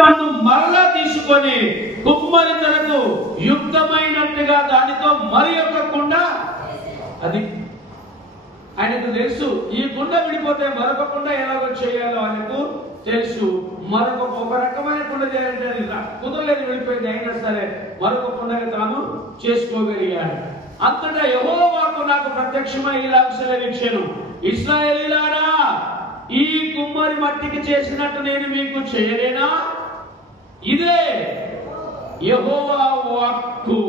మన్ను మరలా తీసుకొని కుమ్మరి తనకు యుక్తమైనట్టుగా దానితో మరి ఒక కుండ, అది ఆయనకు తెలుసు. ఈ కుండ విడిపోతే మరొక కుండ ఎలాగో చేయాలో ఆయనకు తెలుసు. ఒక రకమైన కుండ చేయాలంటే అది కుదరలేదు, విడిపోయింది. అయినా సరే మరొక కుండగా తాను చేసుకోగలిగాడు. అంతటా యెహోవాకు నాకు ప్రత్యక్షమై ఇలాగ సెలవిచ్చెను, ఇశ్రాయేలీయులారా, ఈ కుమ్మరి మట్టికి చేసినట్టు నేను మీకు చేయలేనా? ఇదే యెహోవా వాక్కు.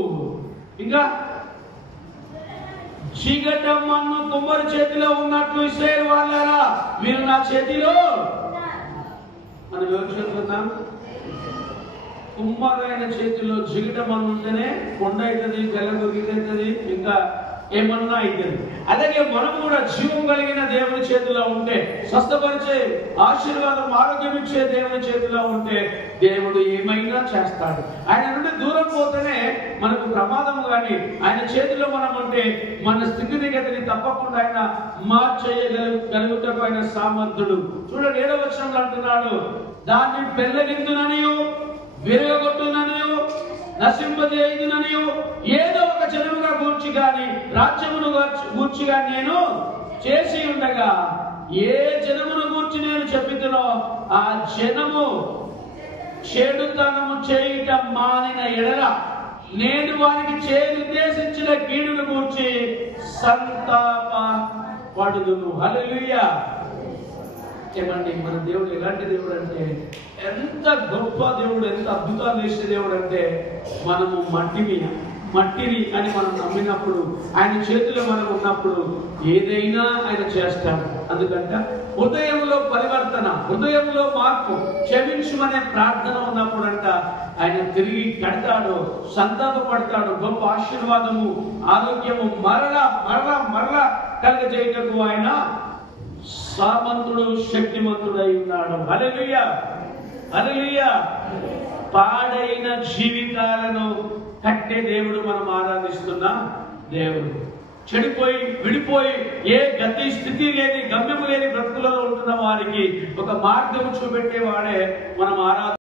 ఇంకా చీకట మన్ను కుమ్మరి చేతిలో ఉన్నట్లు ఇశ్రాయేలు వాళ్ళారా, మీరు నా చేతిలో. మనం ఎవరి చేతిలో ఉన్నాం? కుమ్మరైన చేతిలో జిగట మన్ను ఉంటేనే కొండ అవుతుంది, గెలగొరిగితుంది, ఇంకా ఏమన్నా అవుతుంది. అలాగే మనం కూడా జీవం కలిగిన దేవుని చేతిలో ఉంటే, స్వస్థపరిచే ఆశీర్వాదం, ఆరోగ్యం ఇచ్చే దేవుని చేతిలో ఉంటే దేవుడు ఏమైనా చేస్తాడు. ఆయన నుండి దూరం పోతేనే మనకు ప్రమాదం. కానీ ఆయన చేతిలో మనం ఉంటే మన స్థితిగతిని తప్పకుండా ఆయన మార్చేయగలుగుటకు ఆయన సామర్థ్యుడు. చూడండి 7వ వచనంలో అంటున్నాడు, దాన్ని పెళ్ళగిందుననియు విరగొట్టుననియు నశింపజేయుదుననియు ఏదో ఒక జనముగా గూర్చి గాని రాజ్యమును గూర్చి గాని నేను చేసి ఉండగా, ఏ జనమును గూర్చి నేను చెప్పితునో ఆ జనము చెడుతనము చేయుట మానిన ఎడల నేను వారికి నిర్దేశించిన కీడును గూర్చి సంతాపపడుదును. హల్లెలూయా. ఏమండి, మన దేవుడు ఎలాంటి దేవుడు అంటే, ఎంత గొప్ప దేవుడు, ఎంత అద్భుతాలు చేసే దేవుడు అంటే, మనము మట్టిని అని మనం నమ్మినప్పుడు, ఆయన చేతిలో మనం ఉన్నప్పుడు ఏదైనా ఆయన చేస్తాడు. అందుకంటే హృదయంలో పరివర్తన, హృదయంలో మార్పు, క్షమించుమనే ప్రార్థన ఉన్నప్పుడు అంట ఆయన తిరిగి కడతాడు, సంతాపపడతాడు. గొప్ప ఆశీర్వాదము, ఆరోగ్యము మరలా మరలా మరలా కలుగజేయటకు ఆయన సామంతుడు, శక్తిమంతుడై ఉన్నాడు. హల్లెలూయా, హల్లెలూయా. పాడైన జీవితాలను కట్టే దేవుడు మనం ఆరాధిస్తున్న దేవుడు. చెడిపోయి విడిపోయి ఏ గతి స్థితి లేని, గమ్యము లేని బ్రతుకులలో ఉంటున్న వారికి ఒక మార్గం చూపెట్టేవాడే మనం ఆరాధన.